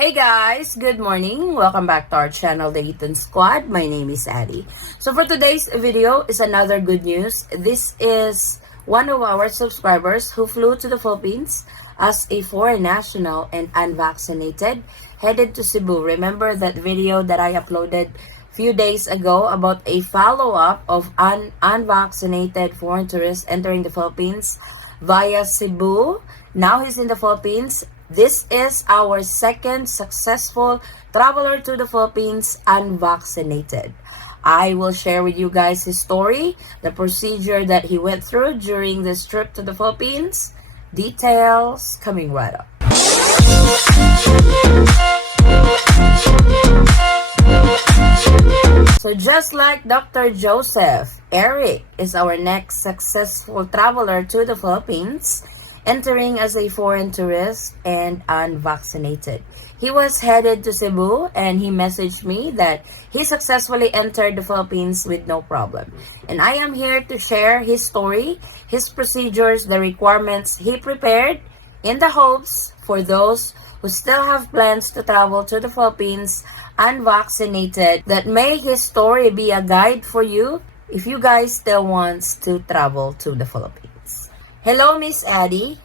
Hey guys, good morning. Welcome back to our channel, the Eaton Squad. My name is Addie. So for today's video is another good news. This is one of our subscribers who flew to the Philippines as a foreign national and unvaccinated, headed to Cebu. Remember that video that I uploaded a few days ago about a follow-up of unvaccinated foreign tourists entering the Philippines via Cebu? Now he's in the Philippines. This is our second successful traveler to the Philippines unvaccinated. I will share with you guys his story, the procedure that he went through during this trip to the Philippines. Details coming right up. So just like Dr. Joseph, Eric is our next successful traveler to the Philippines, entering as a foreign tourist and unvaccinated. He was headed to Cebu and he messaged me that he successfully entered the Philippines with no problem. And I am here to share his story, his procedures, the requirements he prepared in the hopes for those who still have plans to travel to the Philippines unvaccinated, that may his story be a guide for you if you guys still wants to travel to the Philippines. Hello, Miss Addie.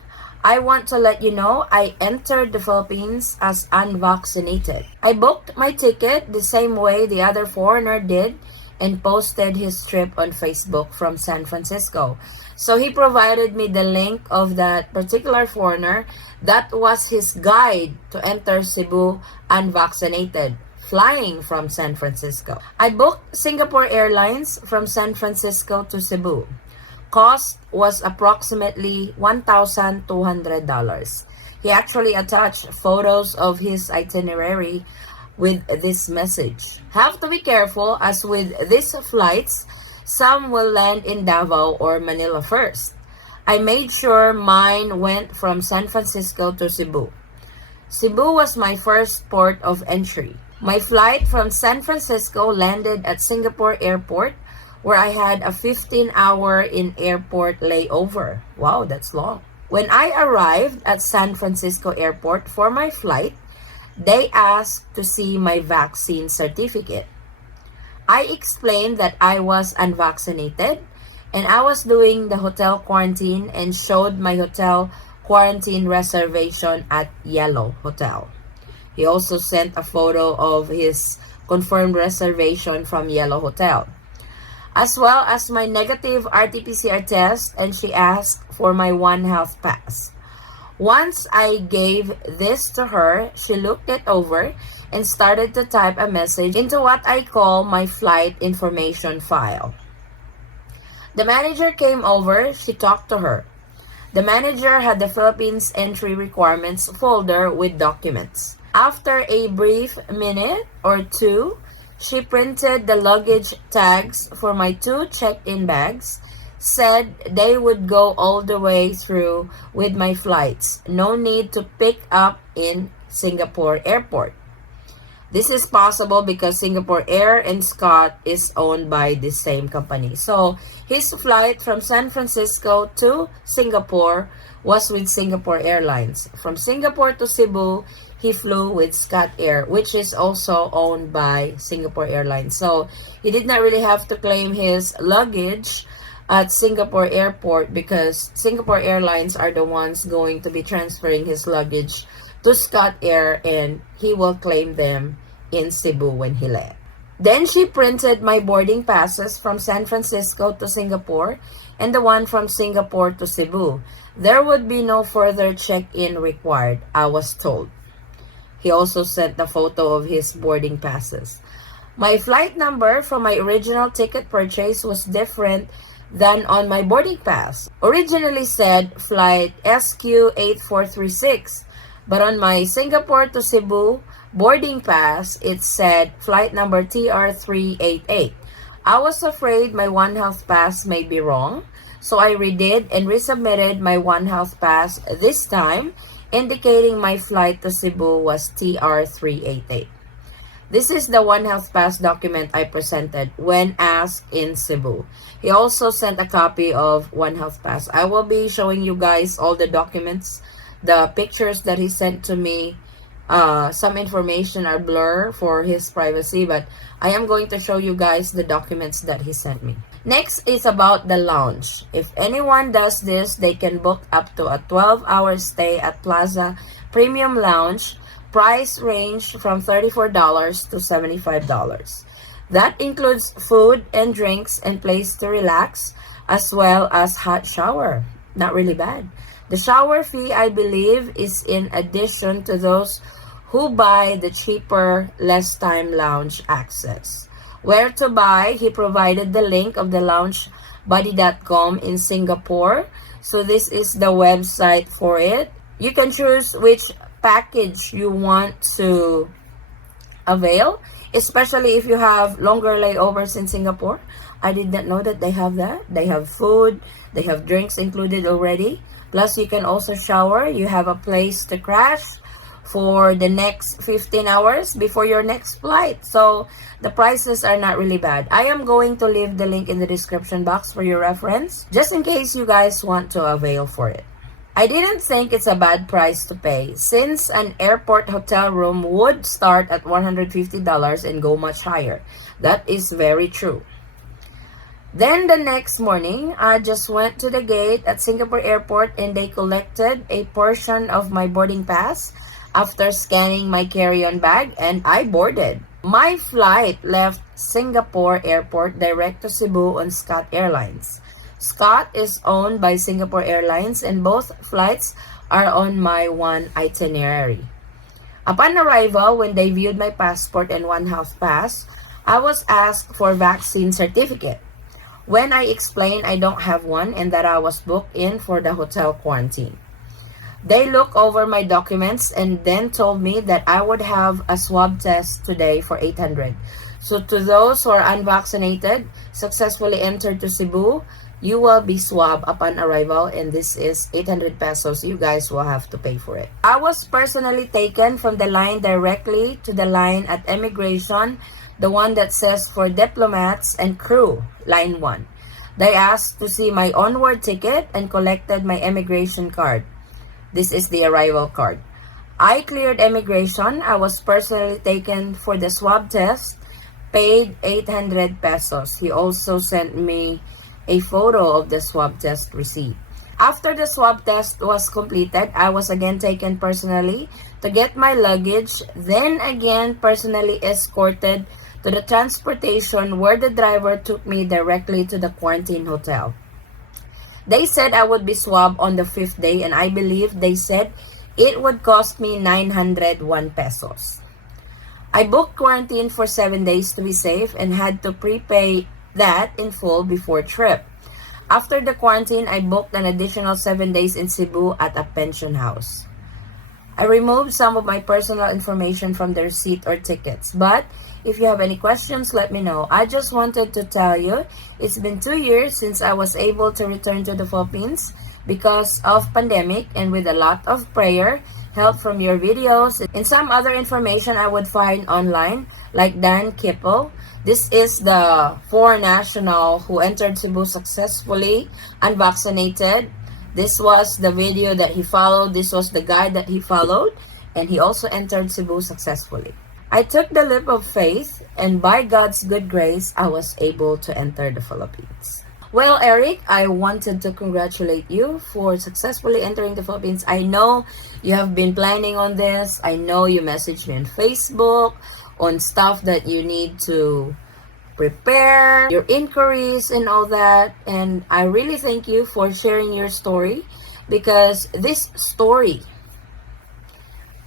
I want to let you know I entered the Philippines as unvaccinated. I booked my ticket the same way the other foreigner did and posted his trip on Facebook from San Francisco. So he provided me the link of that particular foreigner. That was his guide to enter Cebu unvaccinated, flying from San Francisco. I booked Singapore Airlines from San Francisco to Cebu. Cost was approximately $1,200. He actually attached photos of his itinerary with this message. Have to be careful, as with these flights, some will land in Davao or Manila first. I made sure mine went from San Francisco to Cebu. Cebu was my first port of entry. My flight from San Francisco landed at Singapore Airport, where I had a 15-hour in-airport layover. Wow, that's long. When I arrived at San Francisco Airport for my flight, they asked to see my vaccine certificate. I explained that I was unvaccinated and I was doing the hotel quarantine and showed my hotel quarantine reservation at Yellow Hotel. He also sent a photo of his confirmed reservation from Yellow Hotel, as well as my negative RT-PCR test, and she asked for my One Health Pass. Once I gave this to her, she looked it over and started to type a message into what I call my flight information file. The manager came over, she talked to her. The manager had the Philippines entry requirements folder with documents. After a brief minute or two, she printed the luggage tags for my 2 checked-in bags, said they would go all the way through with my flights. No need to pick up in Singapore Airport. This is possible because Singapore Air and Scott is owned by the same company. So his flight from San Francisco to Singapore was with Singapore Airlines. From Singapore to Cebu, he flew with Scott Air, which is also owned by Singapore Airlines. So he did not really have to claim his luggage at Singapore Airport because Singapore Airlines are the ones going to be transferring his luggage to Scott Air, and he will claim them in Cebu when he left. Then she printed my boarding passes from San Francisco to Singapore and the one from Singapore to Cebu. There would be no further check-in required, I was told. He also sent the photo of his boarding passes. My flight number from my original ticket purchase was different than on my boarding pass. Originally said flight SQ8436, but on my Singapore to Cebu boarding pass, it said flight number TR388. I was afraid my One Health Pass may be wrong, so I redid and resubmitted my One Health Pass this time, indicating my flight to Cebu was TR388. This is the One Health Pass document I presented when asked in Cebu. He also sent a copy of One Health Pass. I will be showing you guys all the documents, the pictures that he sent to me some information are blur for his privacy, but I am going to show you guys the documents that he sent me. Next is about the lounge. If anyone does this, they can book up to a 12-hour stay at Plaza Premium Lounge. Price range from $34 to $75. That includes food and drinks and place to relax, as well as hot shower. Not really bad. The shower fee, I believe, is in addition to those who buy the cheaper, less time lounge access. Where to buy, he provided the link of the loungebuddy.com in Singapore. So this is the website for it. You can choose which package you want to avail, especially if you have longer layovers in Singapore. I did not know that they have that. They have food, they have drinks included already. Plus, you can also shower. You have a place to crash for the next 15 hours before your next flight. So, the prices are not really bad. I am going to leave the link in the description box for your reference, just in case you guys want to avail for it. I didn't think it's a bad price to pay, since an airport hotel room would start at $150 and go much higher. That is very true. Then the next morning, I just went to the gate at Singapore Airport and they collected a portion of my boarding pass after scanning my carry-on bag, and I boarded. My flight left Singapore Airport direct to Cebu on Scott Airlines. Scott is owned by Singapore Airlines and both flights are on my one itinerary. Upon arrival, when they viewed my passport and one-half pass, I was asked for vaccine certificate. When I explained I don't have one and that I was booked in for the hotel quarantine, they looked over my documents and then told me that I would have a swab test today for $800. So to those who are unvaccinated, successfully entered to Cebu, you will be swabbed upon arrival, and this is 800 pesos. You guys will have to pay for it. I was personally taken from the line directly to the line at immigration, the one that says for diplomats and crew, line 1. They asked to see my onward ticket and collected my immigration card. This is the arrival card. I cleared immigration. I was personally taken for the swab test, paid 800 pesos. He also sent me a photo of the swab test receipt. After the swab test was completed, I was again taken personally to get my luggage, then again personally escorted to the transportation where the driver took me directly to the quarantine hotel. They said I would be swabbed on the 5th day, and I believe they said it would cost me 901 pesos. I booked quarantine for 7 days to be safe and had to prepay that in full before trip. After the quarantine, I booked an additional 7 days in Cebu at a pension house. I removed some of my personal information from the receipt or tickets, but if you have any questions, let me know. I just wanted to tell you, it's been 2 years since I was able to return to the Philippines because of pandemic, and with a lot of prayer, help from your videos, and some other information I would find online, like Dan Kippo. This is the foreign national who entered Cebu successfully, unvaccinated. This was the video that he followed. This was the guide that he followed, and he also entered Cebu successfully. I took the leap of faith, and by God's good grace, I was able to enter the Philippines. Well, Eric, I wanted to congratulate you for successfully entering the Philippines. I know you have been planning on this. I know you messaged me on Facebook on stuff that you need to prepare, your inquiries and all that. And I really thank you for sharing your story, because this story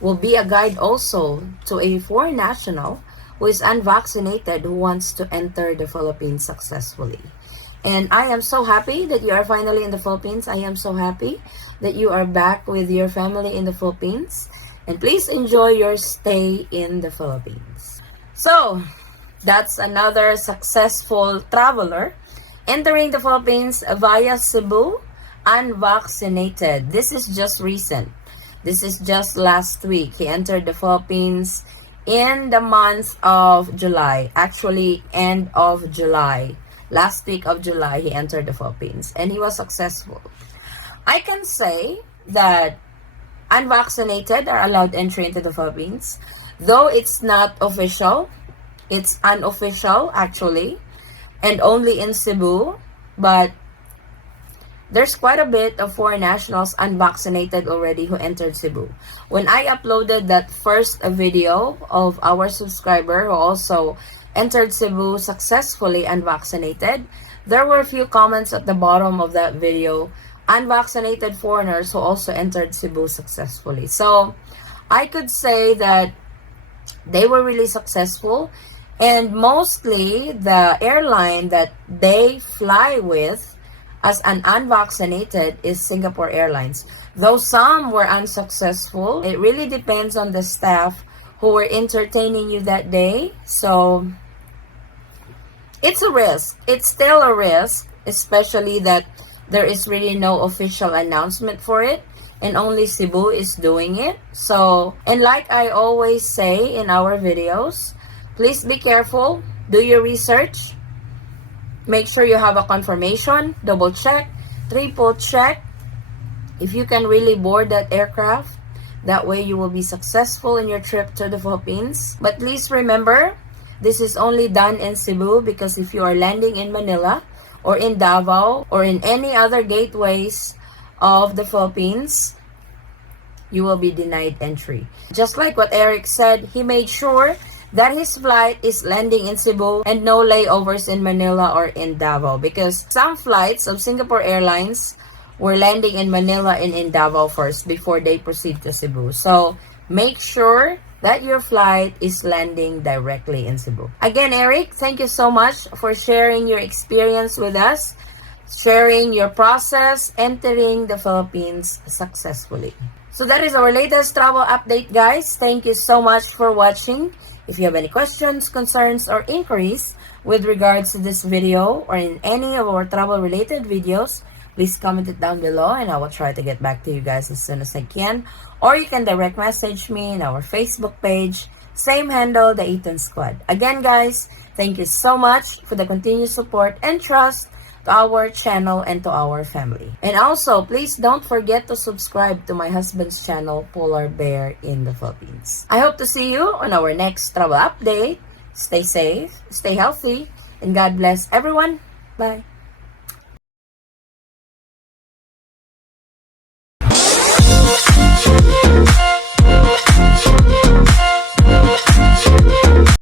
will be a guide also to a foreign national who is unvaccinated who wants to enter the Philippines successfully. And I am so happy that you are finally in the Philippines. I am so happy that you are back with your family in the Philippines. And please enjoy your stay in the Philippines. So, that's another successful traveler entering the Philippines via Cebu, unvaccinated. This is just recent. This is just last week. He entered the Philippines in the month of July. Actually, end of July. Last week of July, he entered the Philippines. And he was successful. I can say that Unvaccinated are allowed entry into the Philippines. Though it's not official, it's unofficial actually, and only in Cebu. But there's quite a bit of foreign nationals unvaccinated already who entered Cebu. When I uploaded that first video of our subscriber who also entered Cebu successfully unvaccinated, there were a few comments at the bottom of that video, unvaccinated foreigners who also entered Cebu successfully. So I could say that they were really successful, and mostly the airline that they fly with as an unvaccinated is Singapore Airlines. Though some were unsuccessful, it really depends on the staff who were entertaining you that day. So it's a risk. It's still a risk, especially that there is really no official announcement for it, and only Cebu is doing it. So, and like I always say in our videos, please be careful, do your research, make sure you have a confirmation, double check, triple check if you can really board that aircraft. That way you will be successful in your trip to the Philippines. But please remember, this is only done in Cebu, because if you are landing in Manila or in Davao or in any other gateways of the Philippines, you will be denied entry. Just like what Eric said, he made sure that his flight is landing in Cebu and no layovers in Manila or in Davao, because some flights of Singapore Airlines were landing in Manila and in Davao first before they proceed to Cebu. So make sure that your flight is landing directly in Cebu. Again, Eric, thank you so much for sharing your experience with us, sharing your process entering the Philippines successfully. So that is our latest travel update, guys. Thank you so much for watching. If you have any questions, concerns, or inquiries with regards to this video or in any of our travel related videos, please comment it down below and I will try to get back to you guys as soon as I can. Or you can direct message me in our Facebook page, same handle, the Eaton Squad. Again, guys, thank you so much for the continued support and trust to our channel and to our family. And also, please don't forget to subscribe to my husband's channel, Polar Bear in the Philippines. I hope to see you on our next travel update. Stay safe, stay healthy, and God bless everyone. Bye.